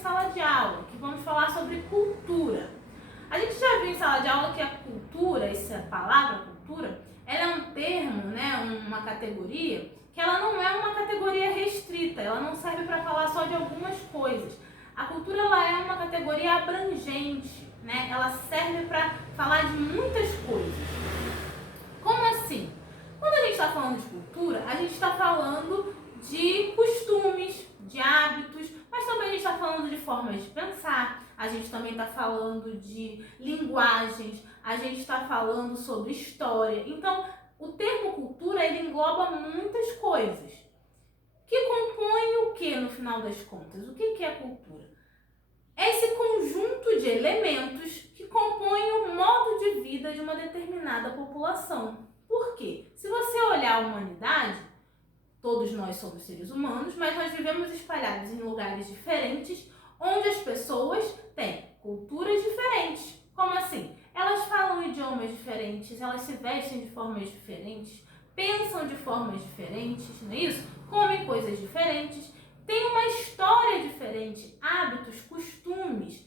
sala de aula, que vamos falar sobre cultura. A gente já viu em sala de aula que a cultura, essa palavra cultura, ela é um termo, né, uma categoria, que ela não é uma categoria restrita, ela não serve para falar só de algumas coisas. A cultura ela é uma categoria abrangente, né? Ela serve para falar de muitas coisas. Como assim? Quando a gente está falando de cultura, a gente está falando de costumes, de hábitos, mas também a gente está falando de formas de pensar, a gente também está falando de linguagens, a gente está falando sobre história. Então, o termo cultura, ele engloba muitas coisas. Que compõe o que no final das contas? O que é cultura? É esse conjunto de elementos que compõem o modo de vida de uma determinada população. Por quê? Se você olhar a humanidade, todos nós somos seres humanos, mas nós vivemos espalhados em lugares diferentes, onde as pessoas têm culturas diferentes. Como assim? Elas falam idiomas diferentes, elas se vestem de formas diferentes, pensam de formas diferentes, não é isso? Comem coisas diferentes, têm uma história diferente, hábitos, costumes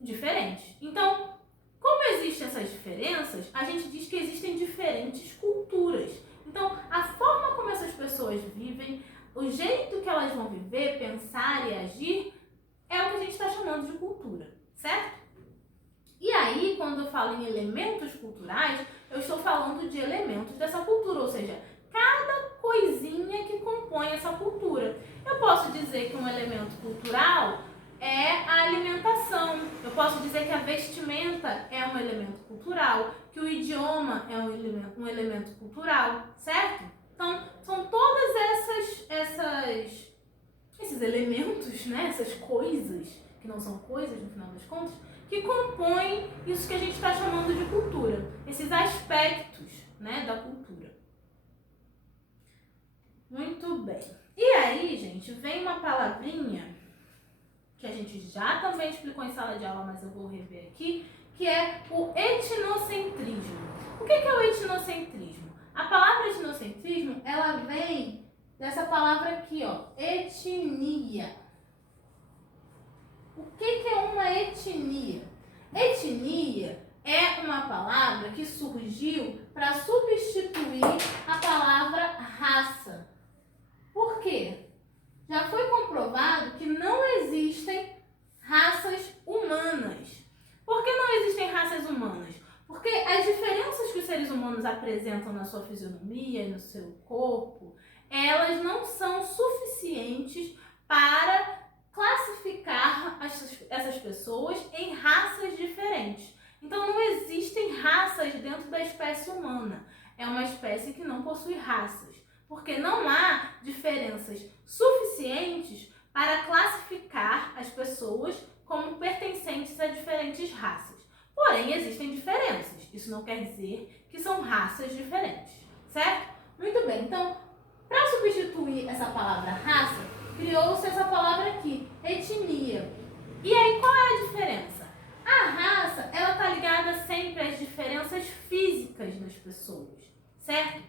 diferentes. Então, como existem essas diferenças, a gente diz que existem diferentes culturas. Então, a forma como essas pessoas vivem, o jeito que elas vão viver, pensar e agir, é o que a gente está chamando de cultura, certo? E aí, quando eu falo em elementos culturais, eu estou falando de elementos dessa cultura, ou seja, cada coisinha que compõe essa cultura. Eu posso dizer que um elemento cultural é a alimentação. Eu posso dizer que a vestimenta é um elemento cultural, que o idioma é um elemento cultural, certo? Então, são todas esses elementos, né? Essas coisas, que não são coisas no final das contas, que compõem isso que a gente está chamando de cultura. Esses aspectos, né, da cultura. Muito bem. E aí, gente, vem uma palavrinha que a gente já também explicou em sala de aula, mas eu vou rever aqui, que é o etnocentrismo. O que é o etnocentrismo? A palavra etnocentrismo, ela vem dessa palavra aqui, ó, etnia. O que é uma etnia? Etnia é uma palavra que surgiu para substituir a palavra raça. Por quê? Já foi comprovado que não existem raças humanas. Por que não existem raças humanas? Porque as diferenças que os seres humanos apresentam na sua fisionomia e no seu corpo, elas não são suficientes para classificar essas pessoas em raças diferentes. Então não existem raças dentro da espécie humana. É uma espécie que não possui raças, porque não há diferenças suficientes para classificar as pessoas como pertencentes a diferentes raças. Porém, existem diferenças. Isso não quer dizer que são raças diferentes, certo? Muito bem, então, para substituir essa palavra raça, criou-se essa palavra aqui, etnia. E aí, qual é a diferença? A raça, ela está ligada sempre às diferenças físicas das pessoas, certo?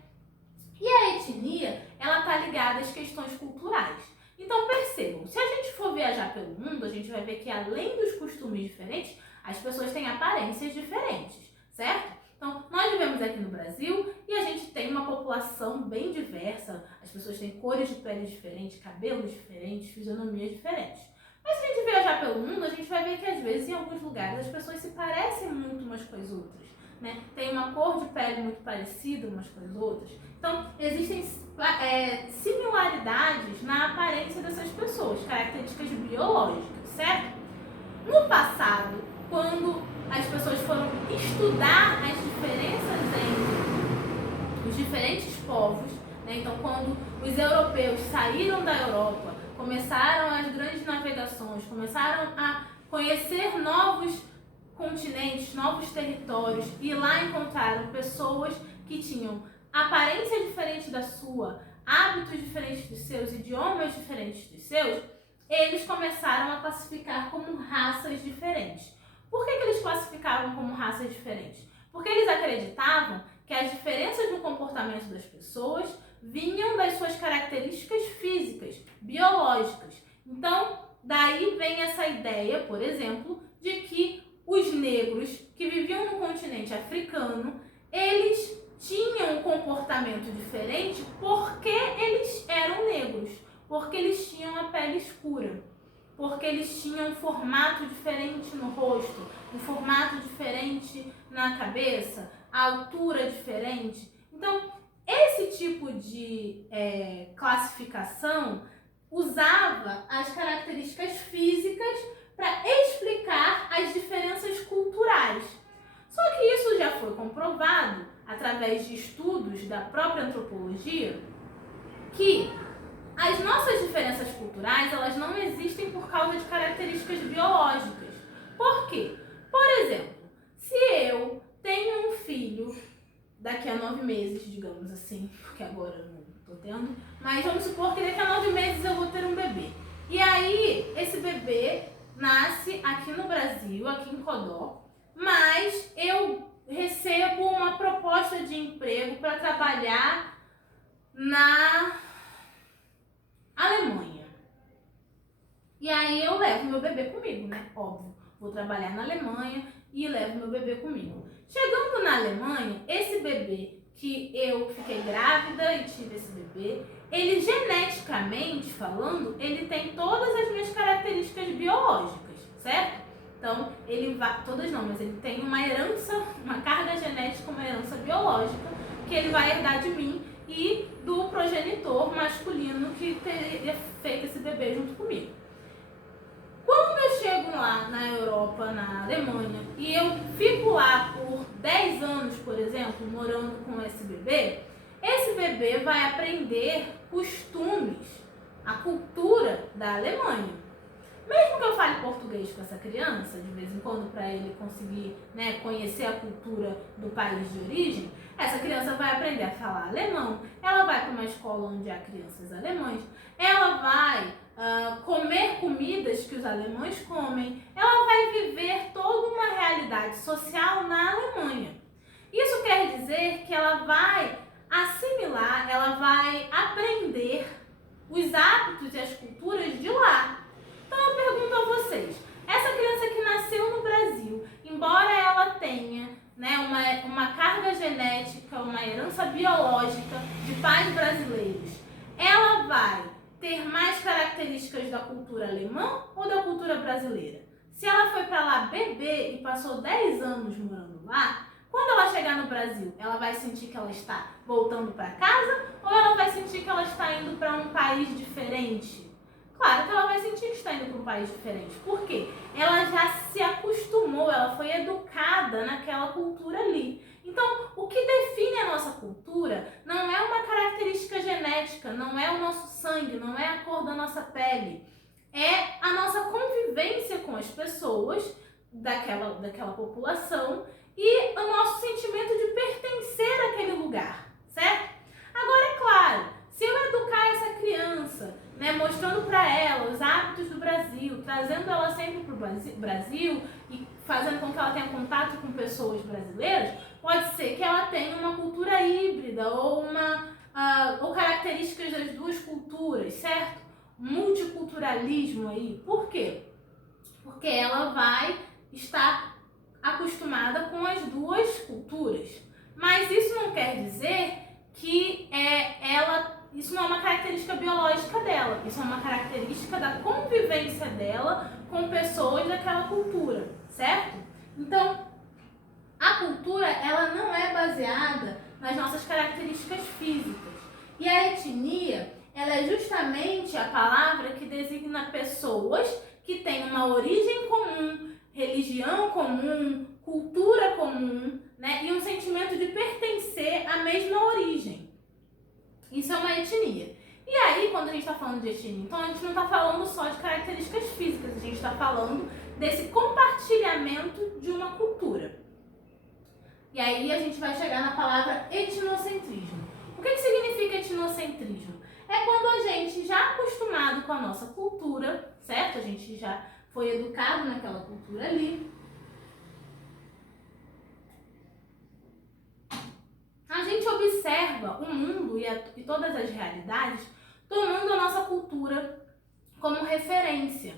E a etnia, ela está ligada às questões culturais. Então, percebam, se a gente for viajar pelo mundo, a gente vai ver que além dos costumes diferentes, as pessoas têm aparências diferentes, certo? Então, nós vivemos aqui no Brasil e a gente tem uma população bem diversa, as pessoas têm cores de pele diferentes, cabelos diferentes, fisionomias diferentes. Mas se a gente viajar pelo mundo, a gente vai ver que às vezes em alguns lugares as pessoas se parecem muito umas com as outras, né? Tem uma cor de pele muito parecida umas com as outras. Então, existem similaridades na aparência dessas pessoas, características biológicas, certo? No passado, quando as pessoas foram estudar as diferenças entre os diferentes povos, né? Então, quando os europeus saíram da Europa, começaram as grandes navegações, começaram a conhecer novos continentes, novos territórios, e lá encontraram pessoas que tinham aparência diferente da sua, hábitos diferentes dos seus, idiomas diferentes dos seus, eles começaram a classificar como raças diferentes. Por que eles classificavam como raças diferentes? Porque eles acreditavam que as diferenças no comportamento das pessoas vinham das suas características físicas, biológicas. Então, daí vem essa ideia, por exemplo, de que os negros que viviam no continente africano, eles tinham um comportamento diferente porque eles eram negros, porque eles tinham a pele escura, porque eles tinham um formato diferente no rosto, um formato diferente na cabeça, a altura diferente. Então, esse tipo de classificação usava as características físicas para explicar as diferenças culturais. Só que isso já foi comprovado através de estudos da própria antropologia que as nossas diferenças culturais, elas não existem por causa de características biológicas. Por quê? Por exemplo, se eu tenho um filho daqui a 9 meses, digamos assim, porque agora eu não estou tendo, mas vamos supor que daqui a 9 meses eu vou ter um bebê. E aí, esse bebê nasce aqui no Brasil, aqui em Codó, mas eu recebo uma proposta de emprego para trabalhar na Alemanha. E aí eu levo meu bebê comigo, né? Óbvio. Vou trabalhar na Alemanha e levo meu bebê comigo. Chegando na Alemanha, esse bebê que eu fiquei grávida e tive esse bebê, ele geneticamente falando, ele tem todas as minhas características biológicas, certo? Então, ele vai, todas não, mas ele tem uma herança, uma carga genética, uma herança biológica que ele vai herdar de mim e do progenitor masculino que teria feito esse bebê junto comigo. Quando eu chego lá na Europa, na Alemanha, e eu fico lá por 10 anos, por exemplo, morando com esse bebê vai aprender costumes, a cultura da Alemanha. Mesmo que eu fale português com essa criança, de vez em quando, para ele conseguir, né, conhecer a cultura do país de origem, essa criança vai aprender a falar alemão, ela vai para uma escola onde há crianças alemãs, ela vai comer comidas que os alemães comem, ela vai viver toda uma realidade social na Alemanha. Isso quer dizer que ela vai assimilar, ela vai aprender os hábitos e as culturas de lá. Então eu pergunto a vocês, essa criança que nasceu no Brasil, embora ela tenha, né, uma carga genética, uma herança biológica de pais brasileiros, ela vai ter mais características da cultura alemã ou da cultura brasileira? Se ela foi para lá beber e passou 10 anos morando lá, quando ela chegar no Brasil, ela vai sentir que ela está voltando para casa ou ela vai sentir que ela está indo para um país diferente? Claro que ela vai sentir que está indo para um país diferente. Por quê? Ela já se acostumou, ela foi educada naquela cultura ali. Então, o que define a nossa cultura não é uma característica genética, não é o nosso sangue, não é a cor da nossa pele. É a nossa convivência com as pessoas daquela população e o nosso sentimento de pertencer àquele lugar, certo? Agora, é claro, se eu educar essa criança, né, mostrando para ela os hábitos do Brasil, trazendo ela sempre para o Brasil e fazendo com que ela tenha contato com pessoas brasileiras, pode ser que ela tenha uma cultura híbrida ou características das duas culturas, certo? Multiculturalismo aí. Por quê? Porque ela vai estar acostumada com as duas culturas. Mas isso não quer dizer que isso não é uma característica biológica dela. Isso é uma característica da convivência dela com pessoas daquela cultura, certo? Então, a cultura, ela não é baseada nas nossas características físicas. E a etnia, ela é justamente a palavra que designa pessoas que têm uma origem comum, religião comum, cultura comum, né? E um sentimento de pertencer à mesma origem. Isso é uma etnia. E aí, quando a gente está falando de etnia, então a gente não está falando só de características físicas, a gente está falando desse compartilhamento de uma cultura. E aí a gente vai chegar na palavra etnocentrismo. O que significa etnocentrismo? É quando a gente já acostumado com a nossa cultura, certo? A gente já foi educado naquela cultura ali. A gente observa o mundo e todas as realidades tomando a nossa cultura como referência.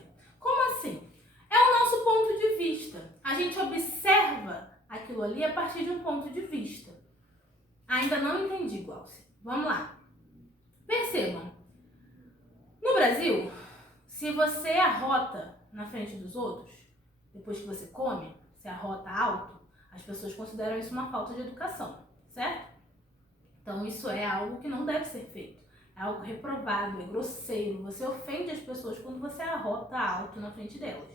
ali a partir de um ponto de vista. Ainda não entendi, Glaucia. Vamos lá. Percebam. No Brasil, se você arrota na frente dos outros, depois que você come, você arrota alto, as pessoas consideram isso uma falta de educação, certo? Então isso é algo que não deve ser feito. É algo reprovado, é grosseiro. Você ofende as pessoas quando você arrota alto na frente delas.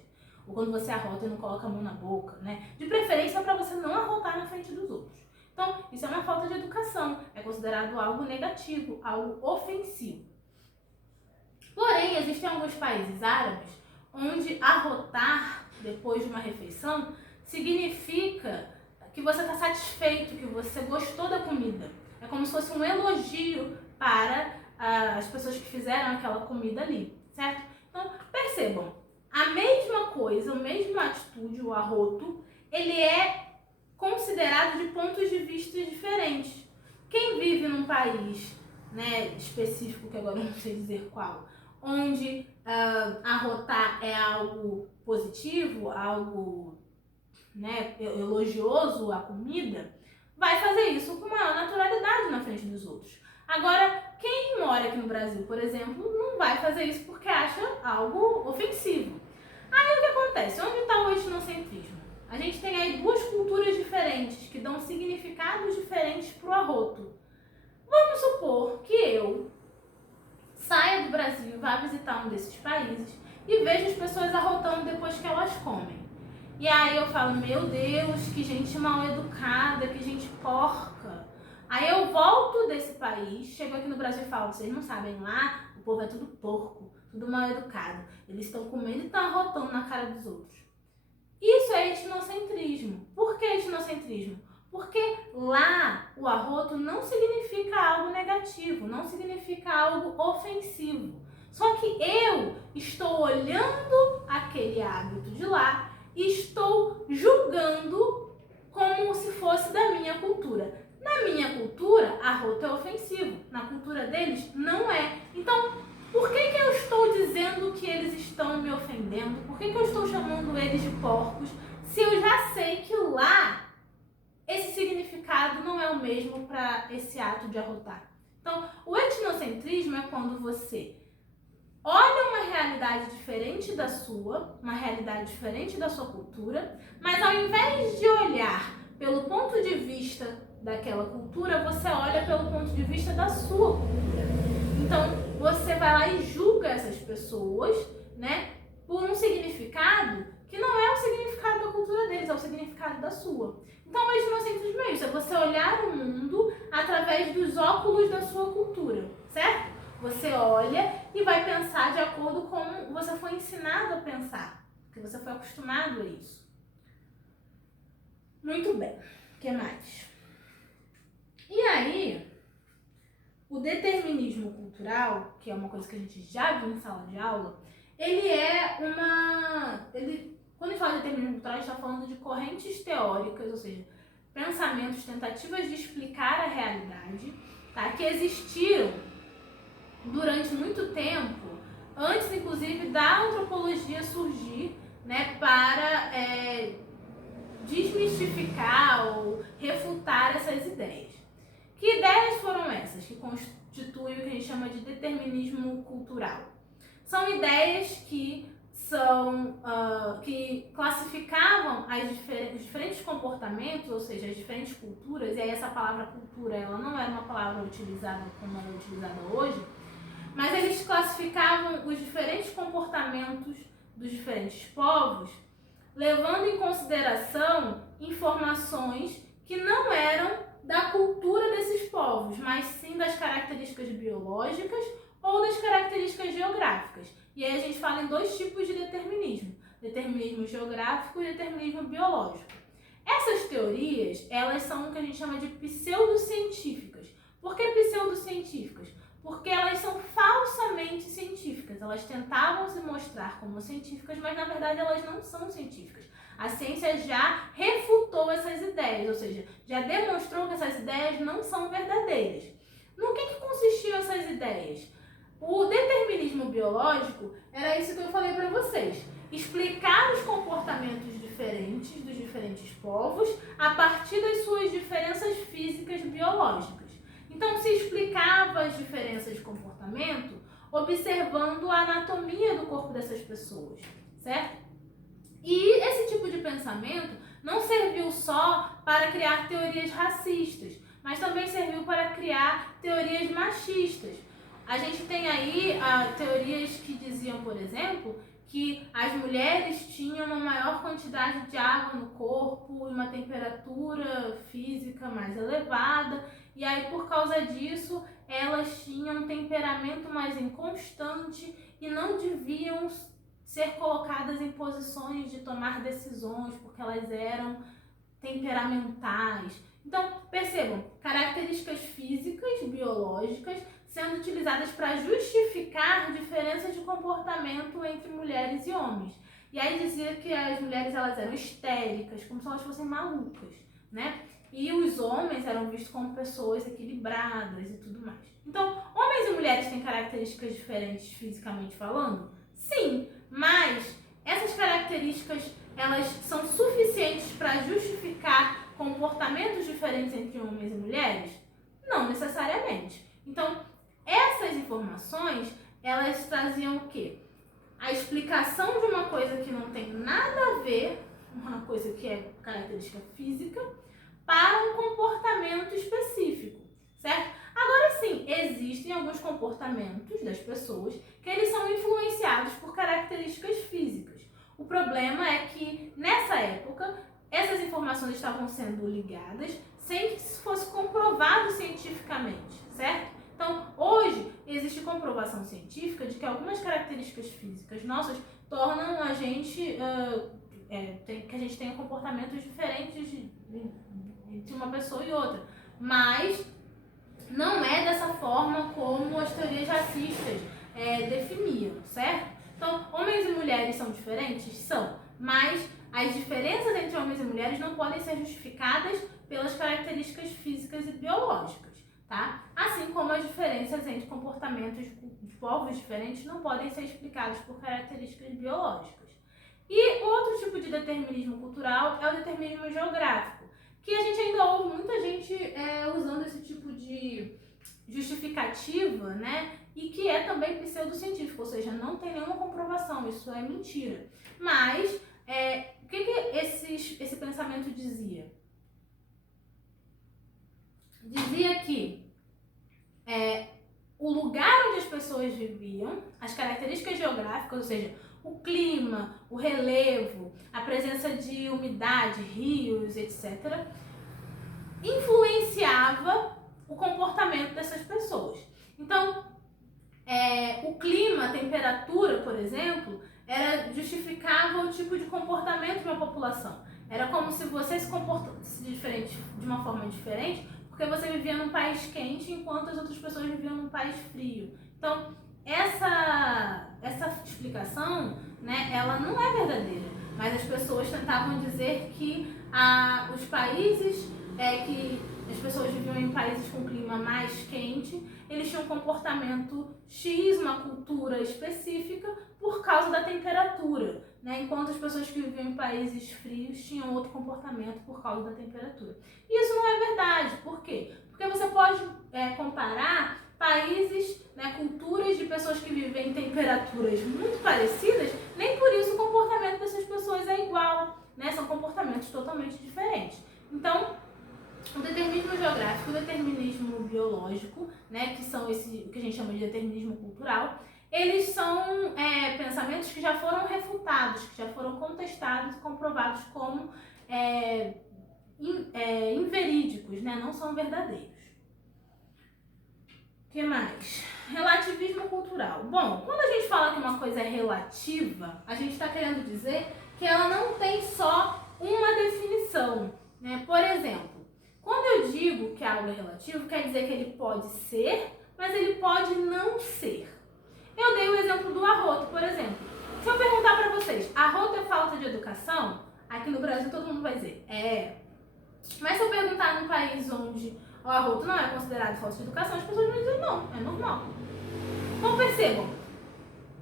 Ou quando você arrota e não coloca a mão na boca, né? De preferência para você não arrotar na frente dos outros. Então, isso é uma falta de educação. É considerado algo negativo, algo ofensivo. Porém, existem alguns países árabes onde arrotar depois de uma refeição significa que você está satisfeito, que você gostou da comida. É como se fosse um elogio para as pessoas que fizeram aquela comida ali, certo? Então, percebam, a mesma coisa, a mesma atitude, o arroto, ele é considerado de pontos de vista diferentes. Quem vive num país, né, específico, que agora eu não sei dizer qual, onde arrotar é algo positivo, algo, né, elogioso à comida, vai fazer isso com maior naturalidade na frente dos outros. Agora, quem mora aqui no Brasil, por exemplo, não vai fazer isso porque acha algo ofensivo. Aí o que acontece? Onde está o etnocentrismo? A gente tem aí duas culturas diferentes que dão significados diferentes para o arroto. Vamos supor que eu saia do Brasil e vá visitar um desses países e veja as pessoas arrotando depois que elas comem. E aí eu falo, meu Deus, que gente mal educada, que gente porca. Aí eu volto desse país, chego aqui no Brasil e falo, vocês não sabem, lá o povo é tudo porco, tudo mal educado. Eles estão comendo e estão arrotando na cara dos outros. Isso é etnocentrismo. Por que etnocentrismo? Porque lá o arroto não significa algo negativo, não significa algo ofensivo. Só que eu estou olhando aquele hábito de lá e estou julgando como se fosse da minha cultura. Na minha cultura, arroto é ofensivo. Na cultura deles, não é. Então, por que eu estou dizendo que eles estão me ofendendo? Por que eu estou chamando eles de porcos? Se eu já sei que lá esse significado não é o mesmo para esse ato de arrotar. Então, o etnocentrismo é quando você olha uma realidade diferente da sua, uma realidade diferente da sua cultura, mas ao invés de olhar pelo ponto de vista daquela cultura, você olha pelo ponto de vista da sua cultura. Então, você vai lá e julga essas pessoas, né, por um significado que não é o significado da cultura deles, é o significado da sua. Então, o etnocentrismo é isso, é você olhar o mundo através dos óculos da sua cultura, certo? Você olha e vai pensar de acordo com como você foi ensinado a pensar, porque você foi acostumado a isso. Muito bem, o que mais? E aí, o determinismo cultural, que é uma coisa que a gente já viu em sala de aula, ele é uma... Quando a gente fala de determinismo cultural, a gente está falando de correntes teóricas, ou seja, pensamentos, tentativas de explicar a realidade, tá? Que existiram durante muito tempo, antes inclusive da antropologia surgir, né, para desmistificar ou refutar essas ideias. Que ideias foram essas que constituem o que a gente chama de determinismo cultural? São ideias que que classificavam os diferentes comportamentos, ou seja, as diferentes culturas, e aí essa palavra cultura ela não era uma palavra utilizada como ela é utilizada hoje, mas eles classificavam os diferentes comportamentos dos diferentes povos, levando em consideração informações que não eram da cultura desses povos, mas sim das características biológicas ou das características geográficas. E aí a gente fala em dois tipos de determinismo: determinismo geográfico e determinismo biológico. Essas teorias, elas são o que a gente chama de pseudocientíficas. Por que pseudocientíficas? Porque elas são falsamente científicas. Elas tentavam se mostrar como científicas, mas na verdade elas não são científicas. A ciência já refutou essas ideias, ou seja, já demonstrou que essas ideias não são verdadeiras. No que consistiam essas ideias? O determinismo biológico era isso que eu falei para vocês. Explicar os comportamentos diferentes dos diferentes povos a partir das suas diferenças físicas biológicas. Então, se explicava as diferenças de comportamento observando a anatomia do corpo dessas pessoas, certo? E esse tipo de pensamento não serviu só para criar teorias racistas, mas também serviu para criar teorias machistas. A gente tem aí teorias que diziam, por exemplo, que as mulheres tinham uma maior quantidade de água no corpo e uma temperatura física mais elevada, e aí por causa disso elas tinham um temperamento mais inconstante e não deviam ser colocadas em posições de tomar decisões porque elas eram temperamentais. Então, percebam, características físicas, biológicas, sendo utilizadas para justificar diferenças de comportamento entre mulheres e homens. E aí dizia que as mulheres elas eram histéricas, como se elas fossem malucas, né? E os homens eram vistos como pessoas equilibradas e tudo mais. Então, homens e mulheres têm características diferentes fisicamente falando? Sim, mas essas características elas são suficientes para justificar comportamentos diferentes entre homens e mulheres? Não necessariamente. Então, essas informações, elas traziam o quê? A explicação de uma coisa que não tem nada a ver, uma coisa que é característica física, para um comportamento específico, certo? Agora sim, existem alguns comportamentos das pessoas que eles são influenciados por características físicas. O problema é que, nessa época, essas informações estavam sendo ligadas sem que isso fosse comprovado cientificamente, certo? Então, hoje, existe comprovação científica de que algumas características físicas nossas tornam a gente, que a gente tenha comportamentos diferentes de uma pessoa e outra. Mas não é dessa forma como as teorias racistas definiam, certo? Então, homens e mulheres são diferentes? São, mas as diferenças entre homens e mulheres não podem ser justificadas pelas características físicas e biológicas, tá? Assim como as diferenças entre comportamentos de povos diferentes não podem ser explicadas por características biológicas. E outro tipo de determinismo cultural é o determinismo geográfico, que a gente ainda ouve muita gente usando esse tipo de justificativa, né? E que é também pseudocientífico, ou seja, não tem nenhuma comprovação, isso é mentira. Mas, o que esse pensamento dizia? Dizia que o lugar onde as pessoas viviam, as características geográficas, ou seja, o clima, o relevo, a presença de umidade, rios, etc., influenciava o comportamento dessas pessoas. Então, o clima, a temperatura, por exemplo, justificava o tipo de comportamento de uma população. Era como se você se comportasse de uma forma diferente, porque você vivia num país quente, enquanto as outras pessoas viviam num país frio. Então, essa explicação, né, ela não é verdadeira, mas as pessoas tentavam dizer que os países que as pessoas viviam em países com clima mais quente, eles tinham um comportamento X, uma cultura específica, por causa da temperatura, né? Enquanto as pessoas que viviam em países frios tinham outro comportamento por causa da temperatura. E isso não é verdade. Por quê? Porque você pode comparar países, né, culturas de pessoas que vivem em temperaturas muito parecidas, nem por isso o comportamento dessas pessoas é igual, né? São comportamentos totalmente diferentes. Então, o determinismo geográfico e o determinismo biológico, né, que são o que a gente chama de determinismo cultural, eles são pensamentos que já foram refutados, que já foram contestados e comprovados como inverídicos, né, não são verdadeiros. O que mais? Relativismo cultural. Bom, quando a gente fala que uma coisa é relativa, a gente está querendo dizer que ela não tem só uma definição, né? Por exemplo, quando eu digo que algo é relativo, quer dizer que ele pode ser, mas ele pode não ser. Eu dei o exemplo do arroto, por exemplo. Se eu perguntar para vocês, arroto é falta de educação? Aqui no Brasil todo mundo vai dizer, Mas se eu perguntar num país onde o arroto não é considerado falta de educação, as pessoas vão dizer não, é normal. Então percebam,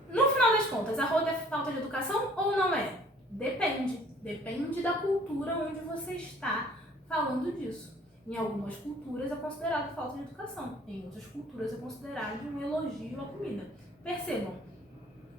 no final das contas, arroto é falta de educação ou não é? Depende da cultura onde você está falando disso. Em algumas culturas é considerado falta de educação, em outras culturas é considerado um elogio à comida. Percebam,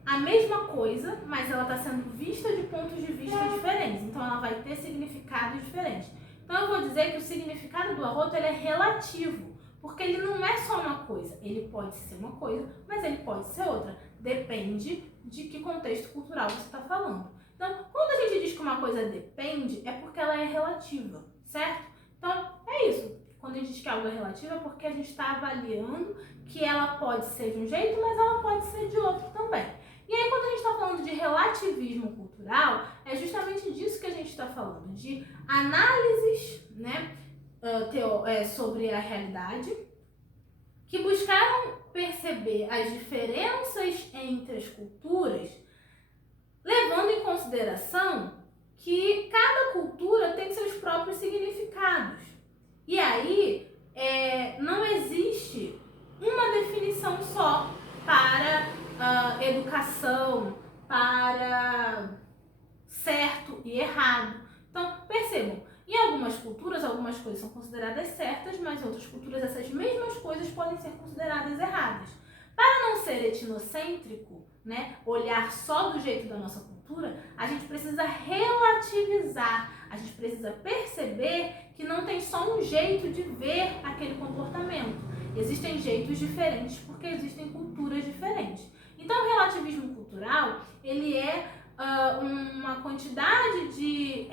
a mesma coisa, mas ela está sendo vista de pontos de vista diferentes, então ela vai ter significados diferentes. Então eu vou dizer que o significado do arroto ele é relativo, porque ele não é só uma coisa, ele pode ser uma coisa, mas ele pode ser outra, depende de que contexto cultural você está falando. Então, quando a gente diz que uma coisa depende, é porque ela é relativa, certo? Então, é isso. Quando a gente diz que algo é relativo, é porque a gente está avaliando que ela pode ser de um jeito, mas ela pode ser de outro também. E aí, quando a gente está falando de relativismo cultural, é justamente disso que a gente está falando, de análises, né, sobre a realidade, que buscaram perceber as diferenças entre as culturas, levando em consideração que cada cultura tem seus próprios significados. E aí, não existe uma definição só para educação, para certo e errado. Então, percebam, em algumas culturas, algumas coisas são consideradas certas, mas em outras culturas essas mesmas coisas podem ser consideradas erradas. Para não ser etnocêntrico, né, olhar só do jeito da nossa cultura, a gente precisa relativizar, a gente precisa perceber que não tem só um jeito de ver aquele comportamento. Existem jeitos diferentes porque existem culturas diferentes. Então, o relativismo cultural, ele é uma quantidade de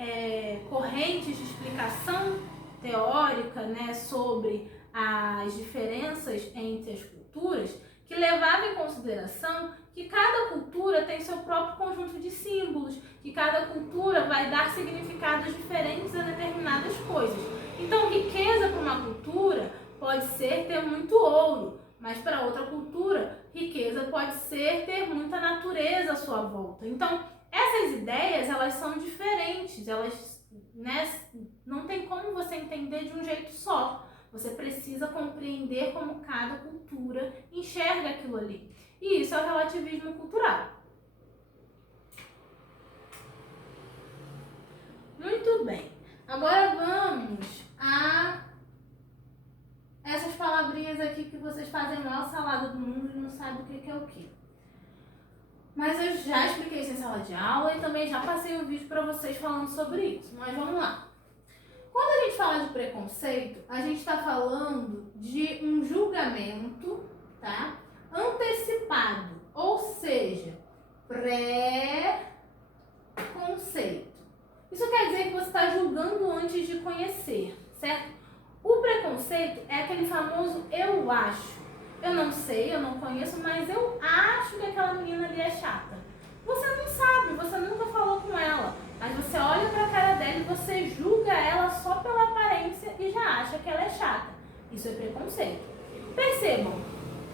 correntes de explicação teórica, né, sobre as diferenças entre as culturas, que levava em consideração que cada cultura tem seu próprio conjunto de símbolos, que cada cultura vai dar significados diferentes a determinadas coisas. Então, riqueza para uma cultura pode ser ter muito ouro, mas para outra cultura, riqueza pode ser ter muita natureza à sua volta. Então, essas ideias, elas são diferentes, elas, né, não tem como você entender de um jeito só. Você precisa compreender como cada cultura enxerga aquilo ali. E isso é o relativismo cultural. Muito bem. Agora vamos a essas palavrinhas aqui que vocês fazem mal salada do mundo e não sabem o que é o que. Mas eu já expliquei isso em sala de aula e também já passei um vídeo para vocês falando sobre isso. Mas vamos lá. Quando a gente fala de preconceito, a gente está falando de um julgamento, tá, antecipado, ou seja, pré-conceito. Isso quer dizer que você está julgando antes de conhecer, certo? O preconceito é aquele famoso eu acho. Eu não sei, eu não conheço, mas eu acho que aquela menina ali é chata. Você não sabe, você nunca falou com ela, mas você olha pra cara dela e você julga ela só pela aparência e já acha que ela é chata. Isso é preconceito. Percebam,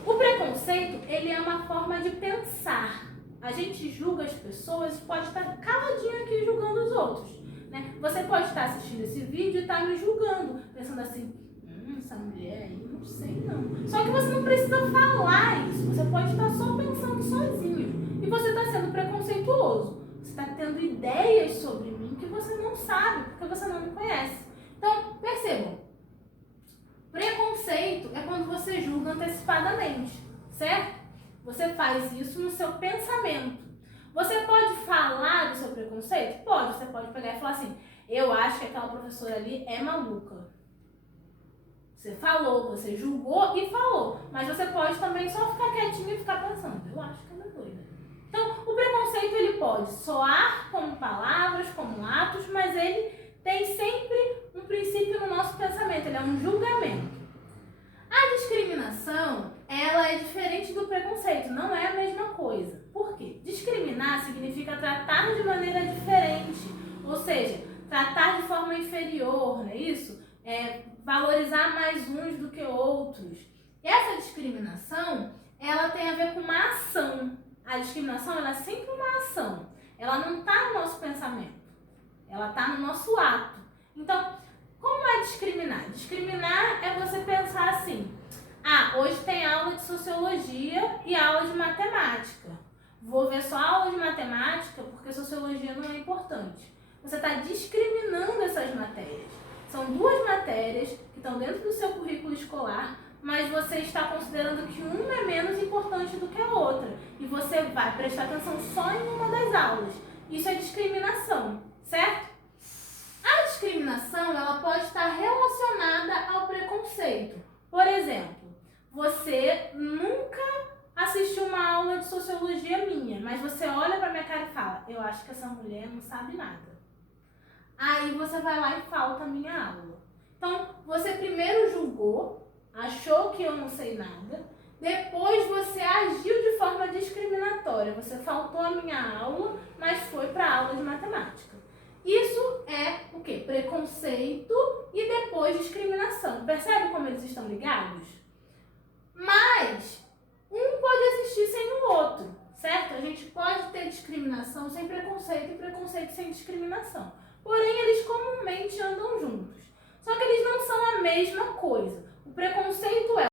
o preconceito, ele é uma forma de pensar. A gente julga as pessoas, pode estar caladinho aqui julgando os outros, né? Você pode estar assistindo esse vídeo e estar me julgando, pensando assim, essa mulher aí, não sei não. Só que você não precisa falar isso, você pode estar só pensando sozinho. E você está sendo preconceituoso. Você está tendo ideias sobre mim que você não sabe, porque você não me conhece. Então, percebam, preconceito é quando você julga antecipadamente, certo? Você faz isso no seu pensamento. Você pode falar do seu preconceito? Pode, você pode pegar e falar assim, eu acho que aquela professora ali é maluca. Você falou, você julgou e falou, mas você pode também só ficar quietinho e ficar pensando, eu acho que ela é doida. Então, o preconceito ele pode soar como palavras, como atos, mas ele tem sempre um princípio no nosso pensamento, ele é um julgamento. A discriminação, ela é diferente do preconceito, não é a mesma coisa. Por quê? Discriminar significa tratar de maneira diferente, ou seja, tratar de forma inferior, não é isso? Valorizar mais uns do que outros. Essa discriminação, ela tem a ver com uma ação. A discriminação, ela é sempre uma ação. Ela não está no nosso pensamento. Ela está no nosso ato. Então, como é discriminar? Discriminar é você pensar assim, hoje tem aula de sociologia e aula de matemática. vou ver só aula de matemática porque sociologia não é importante. Você está discriminando essas matérias. São duas matérias que estão dentro do seu currículo escolar, mas você está considerando que uma é menos importante do que a outra. E você vai prestar atenção só em uma das aulas. Isso é discriminação, certo? A discriminação, ela pode estar relacionada ao preconceito. Por exemplo, você nunca assistiu uma aula de sociologia minha, mas você olha pra minha cara e fala, eu acho que essa mulher não sabe nada. Aí você vai lá e falta a minha aula. Então, você primeiro julgou, achou que eu não sei nada, depois você agiu de forma discriminatória. Você faltou a minha aula, mas foi para a aula de matemática. Isso é o quê? Preconceito e depois discriminação. Percebe como eles estão ligados? Mas um pode existir sem o outro, certo? A gente pode ter discriminação sem preconceito e preconceito sem discriminação. Porém, eles comumente andam juntos. Só que eles não são a mesma coisa. O preconceito é